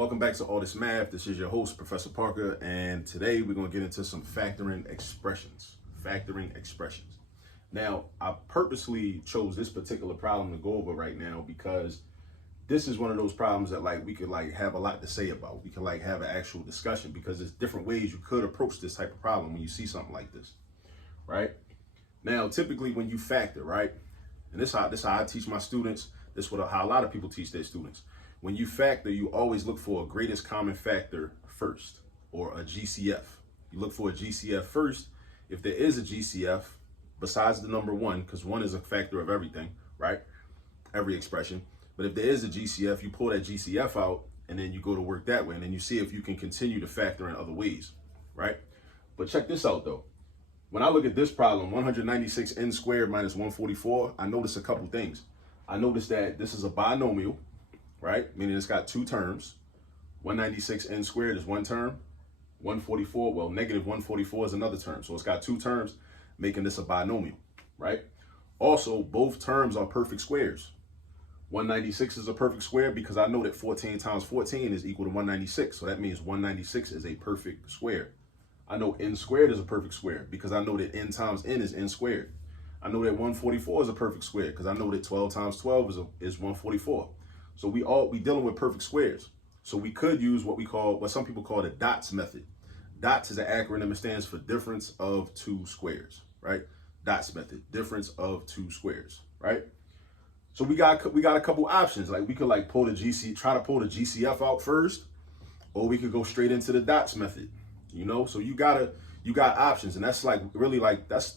Welcome back to All This Math. This is your host, Professor Parker, and today we're going to get into some factoring expressions. Now, I purposely chose this particular problem to go over right now because this is one of those problems that we could have a lot to say about. We could have an actual discussion because there's different ways you could approach this type of problem when you see something like this, right? Now, typically when you factor, right, and this is how I teach my students. This is how a lot of people teach their students. When you factor, you always look for a greatest common factor first, or a GCF. You look for a GCF first. If there is a GCF, besides the number one, because one is a factor of everything, right? Every expression. But if there is a GCF, you pull that GCF out, and then you go to work that way, and then you see if you can continue to factor in other ways, right? But check this out, though. When I look at this problem, 196n squared minus 144, I notice a couple things. I notice that this is a binomial, right? Meaning it's got two terms. 196n squared is one term. 144, well, negative 144 is another term. So it's got two terms, making this a binomial, right? Also, both terms are perfect squares. 196 is a perfect square because I know that 14 times 14 is equal to 196. So that means 196 is a perfect square. I know n squared is a perfect square because I know that n times n is n squared. I know that 144 is a perfect square because I know that 12 times 12 is 144. So we dealing with perfect squares. So we could use what some people call the DOTS method. DOTS is an acronym. It stands for difference of two squares, right? DOTS method, difference of two squares, right? So we got a couple options. We could try to pull the GCF out first, or we could go straight into the DOTS method. So you got options, and that's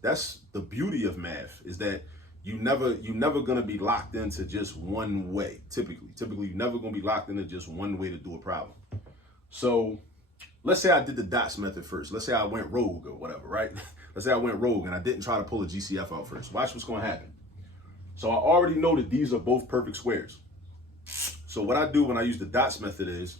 that's the beauty of math, is that you're never gonna be locked into just one way. Typically you're never gonna be locked into just one way to do a problem. So let's say I did the DOTS method first. Let's say I went rogue or whatever, right? Let's say I went rogue and I didn't try to pull a GCF out first. Watch what's gonna happen. So I already know that these are both perfect squares. So what I do when I use the DOTS method is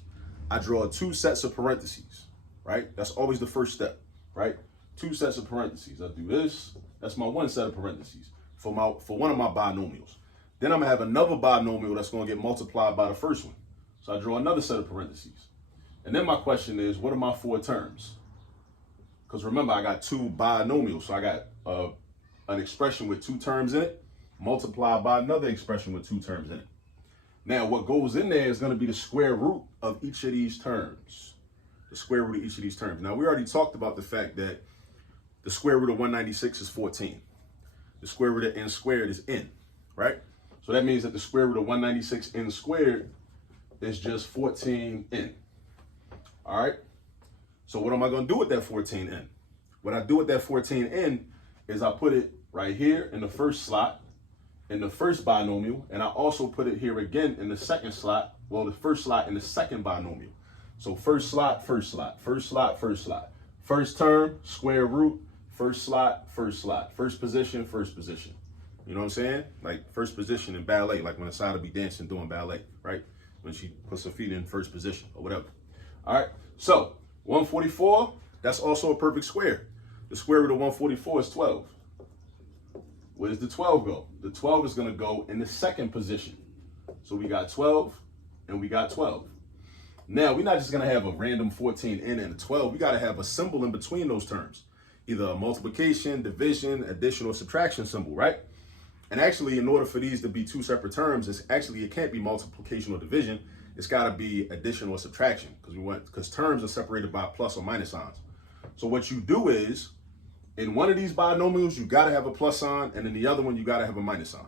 I draw two sets of parentheses, right? That's always the first step, right? Two sets of parentheses. I do this. That's my one set of parentheses for one of my binomials. Then I'm gonna have another binomial that's gonna get multiplied by the first one. So I draw another set of parentheses. And then my question is, what are my four terms? Because remember, I got two binomials. So I got an expression with two terms in it, multiplied by another expression with two terms in it. Now, what goes in there is gonna be the square root of each of these terms. The square root of each of these terms. Now, we already talked about the fact that the square root of 196 is 14. The square root of n squared is n, right? So that means that the square root of 196n squared is just 14n. All right? So what am I going to do with that 14n? What I do with that 14n is I put it right here in the first slot, in the first binomial, and I also put it here again in the second slot, well, the first slot in the second binomial. So first slot, first slot, first slot, first slot. First term, square root, first slot, first slot. First position, first position. You know what I'm saying? Like first position in ballet, like when Asada be dancing doing ballet, right? When she puts her feet in first position or whatever. All right, so 144, that's also a perfect square. The square root of 144 is 12. Where does the 12 go? The 12 is gonna go in the second position. So we got 12 and we got 12. Now, we're not just gonna have a random 14n and a 12. We gotta have a symbol in between those terms. Either a multiplication, division, addition, or subtraction symbol, right? And actually, in order for these to be two separate terms, it can't be multiplication or division. It's gotta be addition or subtraction, because terms are separated by plus or minus signs. So what you do is, in one of these binomials, you gotta have a plus sign, and in the other one, you gotta have a minus sign,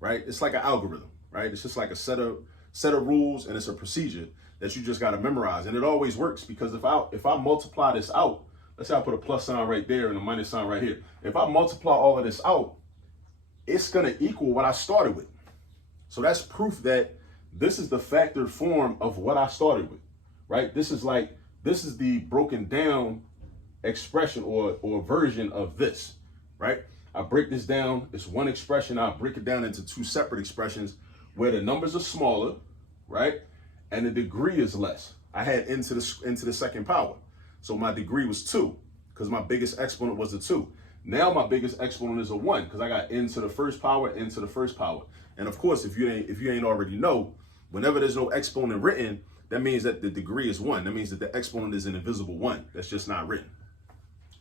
right? It's like an algorithm, right? It's just like a set of rules, and it's a procedure that you just gotta memorize. And it always works, because if I multiply this out, let's say I put a plus sign right there and a minus sign right here. If I multiply all of this out, it's gonna equal what I started with. So that's proof that this is the factored form of what I started with, right? This is the broken down expression or version of this, right? I break this down, it's one expression, I break it down into two separate expressions where the numbers are smaller, right? And the degree is less. I had into the second power. So my degree was 2 because my biggest exponent was a 2. Now my biggest exponent is a 1 because I got into the first power, And of course, if you ain't already know, whenever there's no exponent written, that means that the degree is 1. That means that the exponent is an invisible 1. That's just not written.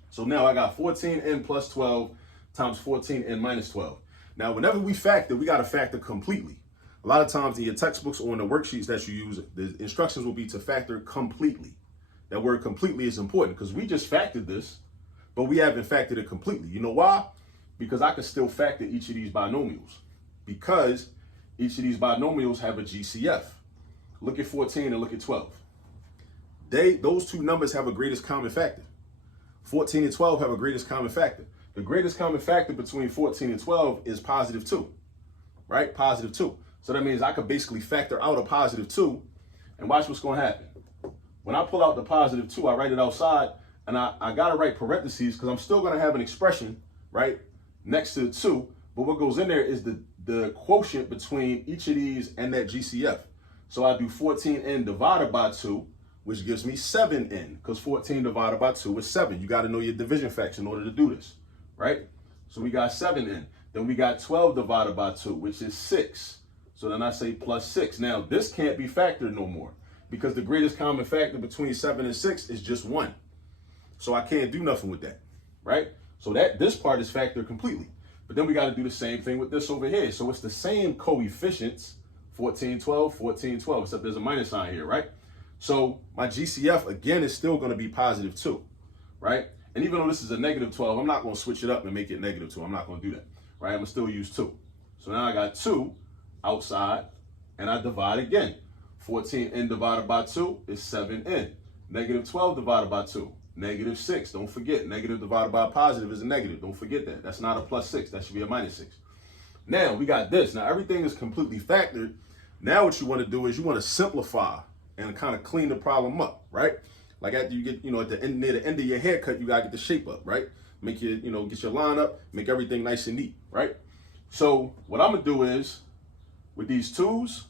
So now I got 14n plus 12 times 14n minus 12. Now, whenever we factor, we got to factor completely. A lot of times in your textbooks or in the worksheets that you use, the instructions will be to factor completely. That word completely is important because we just factored this, but we haven't factored it completely. You know why? Because I can still factor each of these binomials because each of these binomials have a GCF. Look at 14 and look at 12. Those two numbers have a greatest common factor. 14 and 12 have a greatest common factor. The greatest common factor between 14 and 12 is positive 2, right? Positive 2. So that means I could basically factor out a positive 2, and watch what's going to happen. When I pull out the positive 2, I write it outside, and I got to write parentheses because I'm still going to have an expression, right, next to the 2, but what goes in there is the quotient between each of these and that GCF. So I do 14n divided by 2, which gives me 7n, because 14 divided by 2 is 7. You got to know your division facts in order to do this, right? So we got 7n. Then we got 12 divided by 2, which is 6. So then I say plus 6. Now, this can't be factored no more because the greatest common factor between 7 and 6 is just 1. So I can't do nothing with that, right? So this part is factored completely. But then we got to do the same thing with this over here. So it's the same coefficients, 14, 12, 14, 12, except there's a minus sign here, right? So my GCF, again, is still going to be positive 2, right? And even though this is a negative 12, I'm not going to switch it up and make it negative 2. I'm not going to do that, right? I'm going to still use 2. So now I got 2 outside, and I divide again. 14n divided by 2 is 7n. Negative 12 divided by 2, negative 6. Don't forget, negative divided by a positive is a negative. Don't forget that. That's not a plus 6. That should be a minus 6. Now, we got this. Now, everything is completely factored. Now, what you want to do is you want to simplify and kind of clean the problem up, right? Like after you get, at the end, near the end of your haircut, you got to get the shape up, right? Make your, get your line up, make everything nice and neat, right? So what I'm going to do is, with these 2's,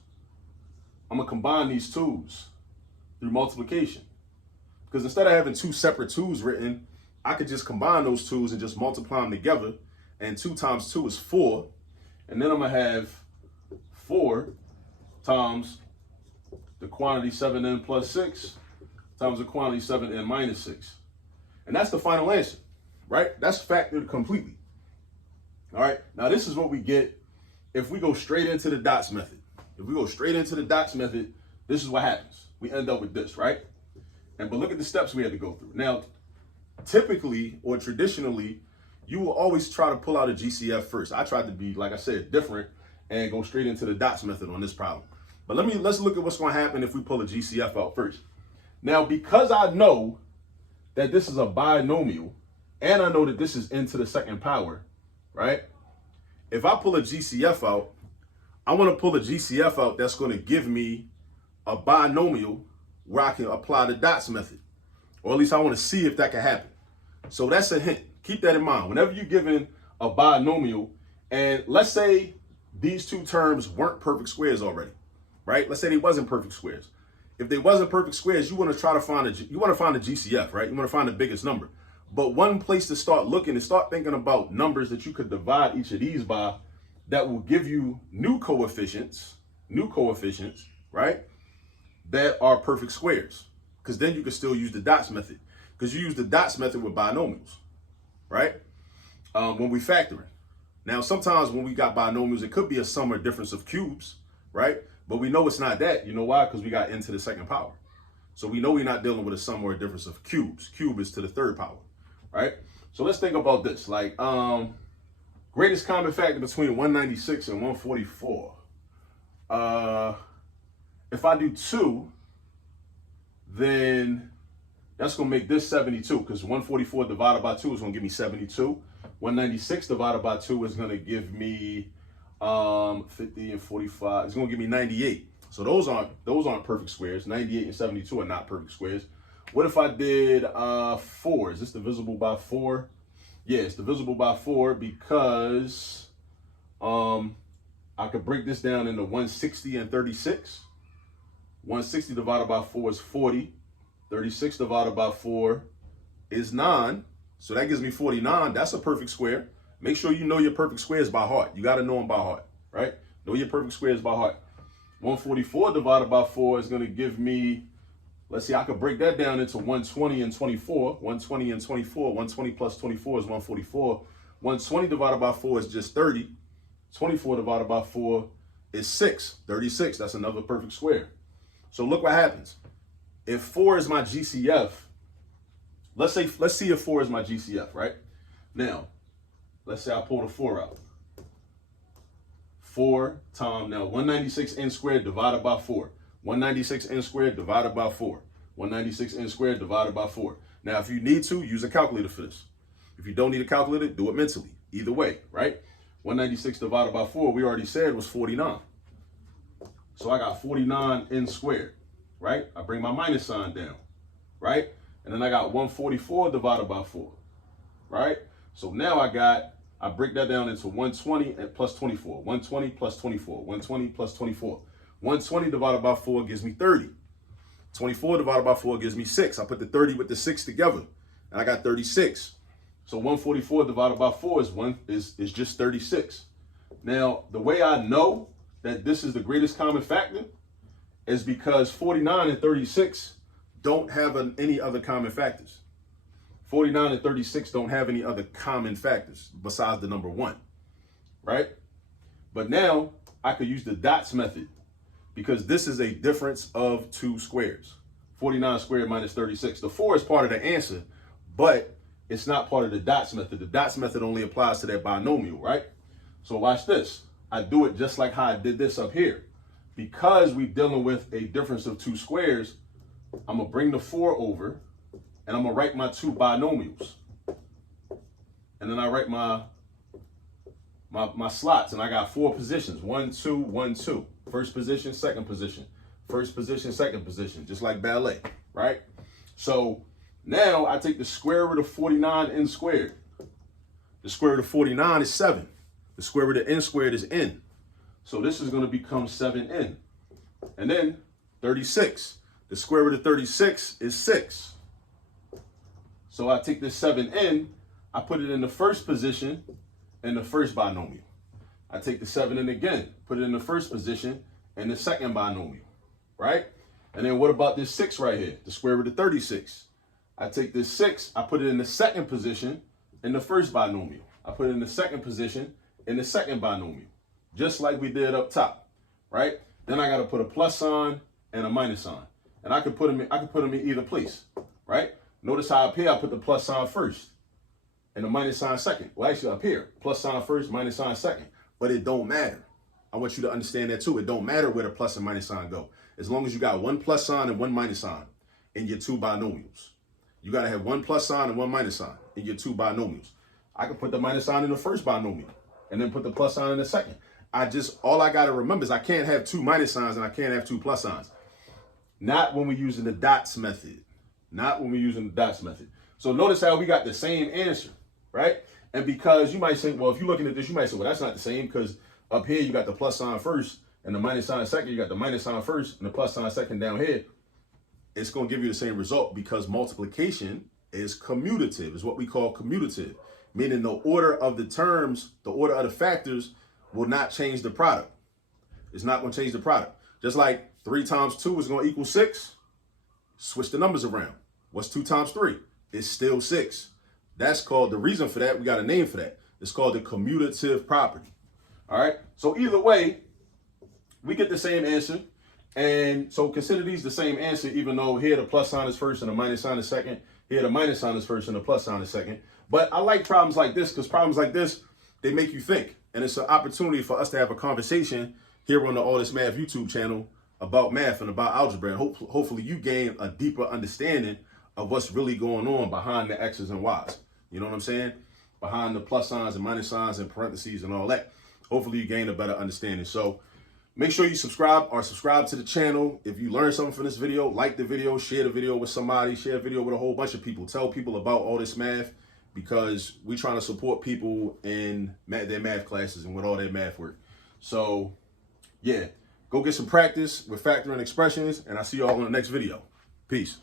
I'm going to combine these 2's through multiplication. Because instead of having 2 separate 2's written, I could just combine those 2's and just multiply them together. And 2 times 2 is 4. And then I'm going to have 4 times the quantity 7n plus 6 times the quantity 7n minus 6. And that's the final answer, right? That's factored completely. All right. Now, this is what we get if we go straight into the dots method. If we go straight into the dots method, this is what happens. We end up with this, right? But look at the steps we had to go through. Now, typically or traditionally, you will always try to pull out a GCF first. I tried to be, like I said, different and go straight into the dots method on this problem. But let's look at what's going to happen if we pull a GCF out first. Now, because I know that this is a binomial and I know that this is n to the second power, right? If I pull a GCF out, I want to pull a GCF out that's going to give me a binomial where I can apply the dots method. Or at least I want to see if that can happen. So that's a hint. Keep that in mind. Whenever you're given a binomial, and let's say these two terms weren't perfect squares already, right? Let's say they wasn't perfect squares. If they wasn't perfect squares, you want to try to find a GCF, right? You want to find the biggest number. But one place to start looking is start thinking about numbers that you could divide each of these by that will give you new coefficients, right? That are perfect squares. Because then you can still use the dots method. Because you use the dots method with binomials, right? When we factor in. Now, sometimes when we got binomials, it could be a sum or difference of cubes, right? But we know it's not that. You know why? Because we got n to the second power. So we know we're not dealing with a sum or a difference of cubes. Cube is to the third power, right? So let's think about this. Like, greatest common factor between 196 and 144. If I do 2, then that's going to make this 72 because 144 divided by 2 is going to give me 72. 196 divided by 2 is going to give me 50 and 45. It's going to give me 98. So those aren't perfect squares. 98 and 72 are not perfect squares. What if I did 4? Is this divisible by 4? Yeah, it's divisible by 4 because I could break this down into 160 and 36. 160 divided by 4 is 40. 36 divided by 4 is 9. So that gives me 49. That's a perfect square. Make sure you know your perfect squares by heart. You got to know them by heart, right? Know your perfect squares by heart. 144 divided by 4 is going to give me, let's see, I could break that down into 120 and 24. 120 and 24. 120 plus 24 is 144. 120 divided by 4 is just 30. 24 divided by 4 is 6. 36. That's another perfect square. So look what happens. If 4 is my GCF, let's see if 4 is my GCF, right? Now, let's say I pull the 4 out. 4 times, now 196 n squared divided by 4. 196 n squared divided by 4. 196 n squared divided by 4. Now, if you need to, use a calculator for this. If you don't need a calculator, do it mentally. Either way, right? 196 divided by 4, we already said was 49. So I got 49 n squared, right? I bring my minus sign down, right? And then I got 144 divided by 4, right? So now I break that down into 120 and plus 24. 120 plus 24. 120 plus 24. 120 divided by 4 gives me 30. 24 divided by 4 gives me 6. I put the 30 with the 6 together, and I got 36. So 144 divided by 4 is just 36. Now, the way I know that this is the greatest common factor is because 49 and 36 don't have any other common factors. 49 and 36 don't have any other common factors besides the number 1, right? But now I could use the dots method because this is a difference of 2 squares. 49 squared minus 36. The 4 is part of the answer, but it's not part of the dots method. The dots method only applies to that binomial, right? So watch this. I do it just like how I did this up here. Because we're dealing with a difference of 2 squares, I'm going to bring the 4 over, and I'm going to write my 2 binomials. And then I write my slots, and I got 4 positions. 1, 2, 1, 2. First position, second position. First position, second position, just like ballet, right? So now I take the square root of 49 n squared. The square root of 49 is 7. The square root of n squared is n. So this is going to become 7n. And then 36. The square root of 36 is 6. So I take this 7n, I put it in the first position in the first binomial. I take the 7n again, put it in the first position in the second binomial, right? And then what about this 6 right here, the square root of 36? I take this 6, I put it in the second position in the first binomial. I put it in the second position in the second binomial, just like we did up top, right? Then I got to put a plus sign and a minus sign. And I could put them in either place, right? Notice how up here I put the plus sign first and the minus sign second. Well, actually up here, plus sign first, minus sign second. But it don't matter. I want you to understand that too. It don't matter where the plus and minus sign go. As long as you got 1 plus sign and 1 minus sign in your 2 binomials. You got to have 1 plus sign and 1 minus sign in your 2 binomials. I can put the minus sign in the first binomial and then put the plus sign in the second. All I got to remember is I can't have 2 minus signs and I can't have 2 plus signs. Not when we're using the dots method. Not when we're using the dots method. So notice how we got the same answer, right? And because you might say, well, if you're looking at this, you might say, well, that's not the same because up here you got the plus sign first and the minus sign second. You got the minus sign first and the plus sign second down here. It's going to give you the same result because multiplication is commutative, is what we call commutative, meaning the order of the terms, the order of the factors will not change the product. It's not going to change the product. Just like 3 times 2 is going to equal 6. Switch the numbers around. What's 2 times 3? It's still 6. That's called, the reason for that, we got a name for that. It's called the commutative property. All right. So either way, we get the same answer. And so consider these the same answer, even though here the plus sign is first and the minus sign is second. Here the minus sign is first and the plus sign is second. But I like problems like this because problems like this, they make you think. And it's an opportunity for us to have a conversation here on the All This Math YouTube channel about math and about algebra. And hopefully you gain a deeper understanding of what's really going on behind the X's and Y's. You know what I'm saying? Behind the plus signs and minus signs and parentheses and all that. Hopefully you gain a better understanding. So make sure you subscribe to the channel. If you learned something from this video, like the video, share the video with somebody, share a video with a whole bunch of people. Tell people about All This Math because we're trying to support people in their math classes and with all their math work. So yeah, go get some practice with factoring expressions and I'll see you all in the next video. Peace.